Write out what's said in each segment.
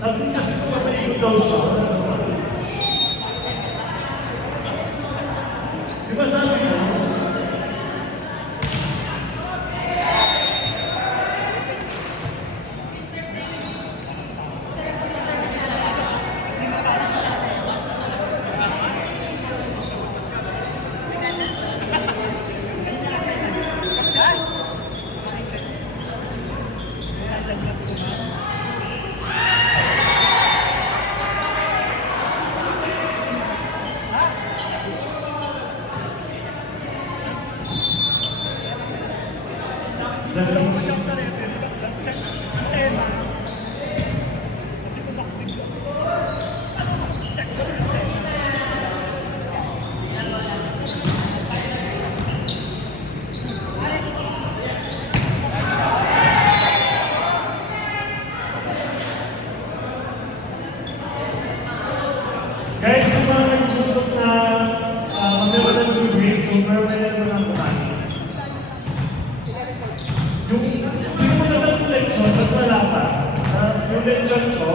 Sabi kasi kung matalikod daw siya. Di ba sabi ko? Guys, yung mga nagtutok na magdala ng grades, so permanent na lang kumain. Yung, sino mo na ng leksyon, ba't wala pa? Yung leksyon ko,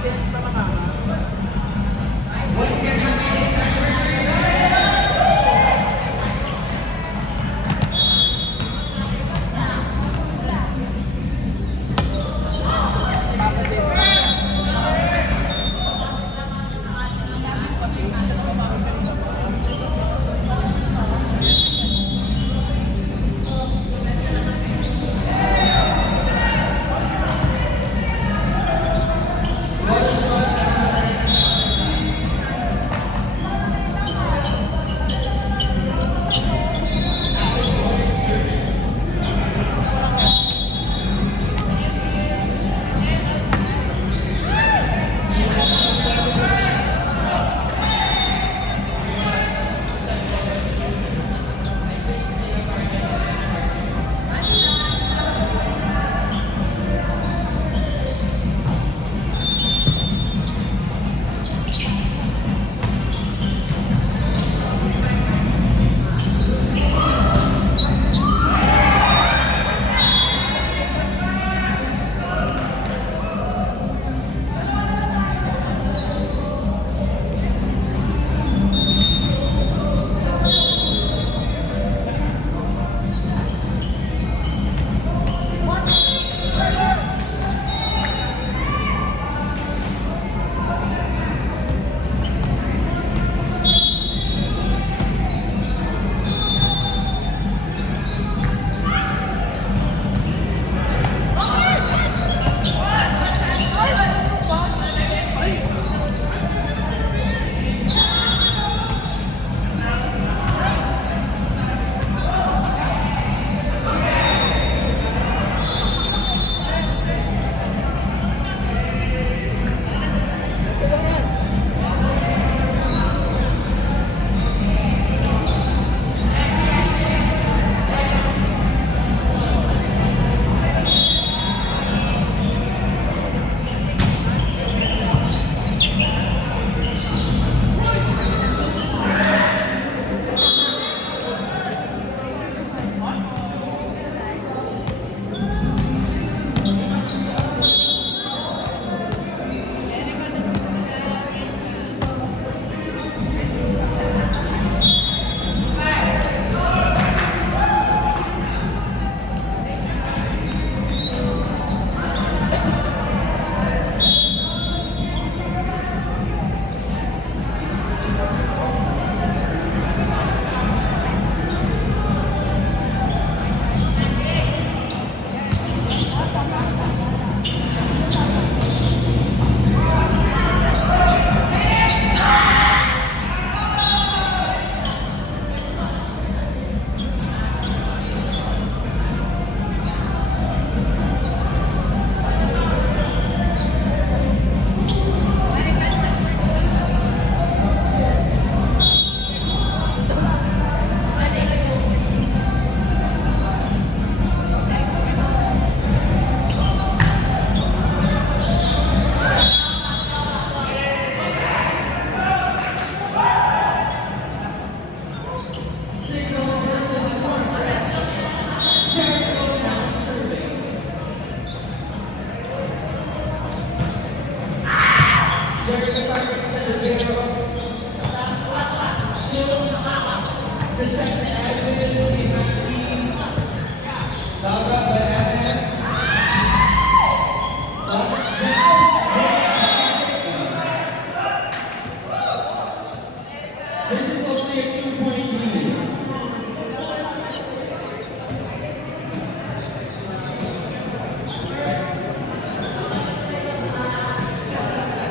Mabilis pa makaka.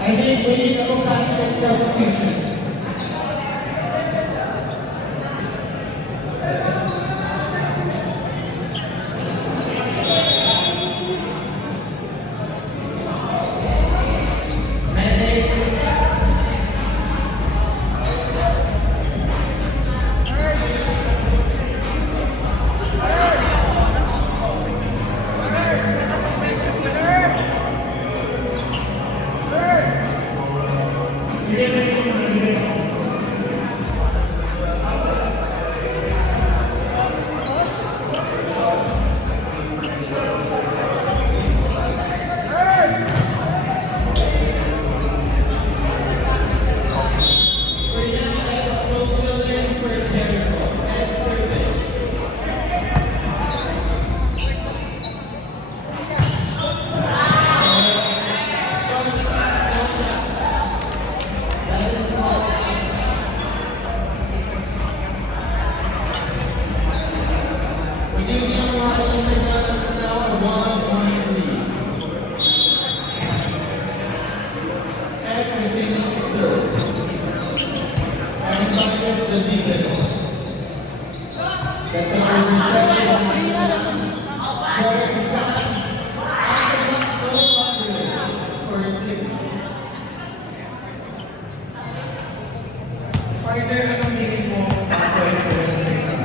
And then we need a classic substitution. Sige, set continues to serve. And finals the deepen. That's a very receptive line. Jordan Pisan, after that goal coverage for a signal. Partner, anong tingin mo bago ito sa signal?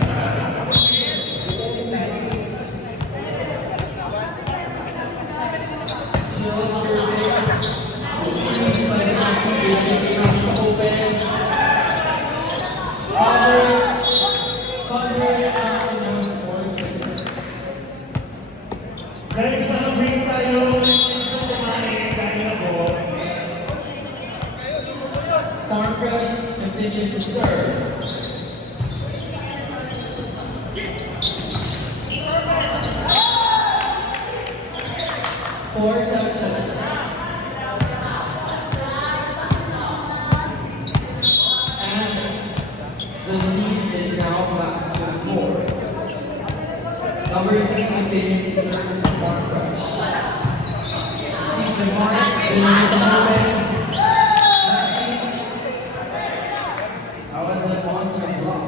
Jill survey. Received by Matthew. Making out sa open. Coverage. Coverage after down for a signal. Next, break tayo. Next na kumain. Kain na po. Farm Fresh continues to serve. Four touches. And the lead is now back to 4. Number 3 continues to serve for Farm Fresh. Steve DeMar, Denise Morgan. I was a monster block.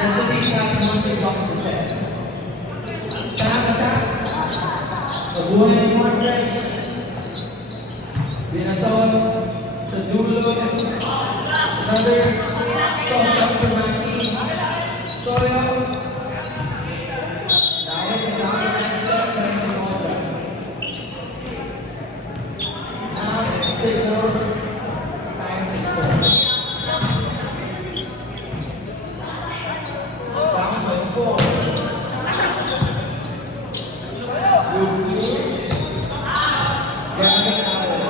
That's the big time monster block of the set. Sam attacks. Nabuhay ni Marcresh. Binaton sa dulo. Another soft touch for Mackie. Soyo. That was a down and thanks to Malta. Now it signals time to score. Down by 4. Group 2. Gavin Allen.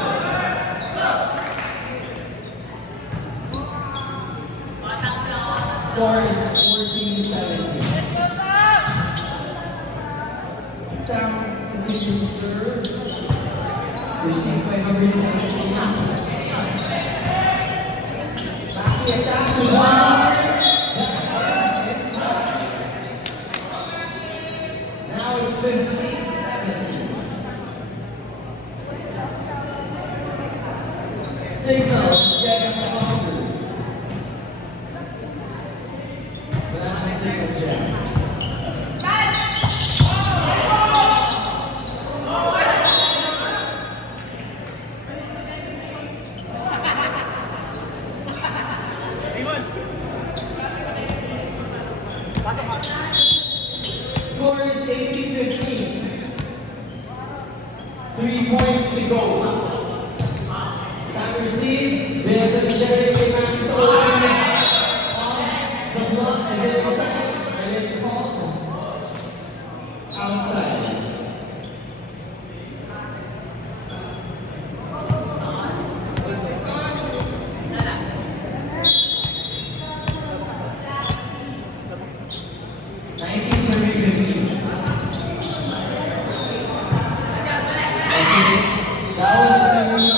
Score is 14-17. Sam continues to serve. Received by number 17. Mackie attacks with one arm. Now it's 15-17. Signals getting stronger. Without the signal jam. Score is 18-15. 3 points to go. Sam receives. Benito Jerry Mackie's open. The block is inside. And it's called outside. Nineteen serving 15. Okay. That was the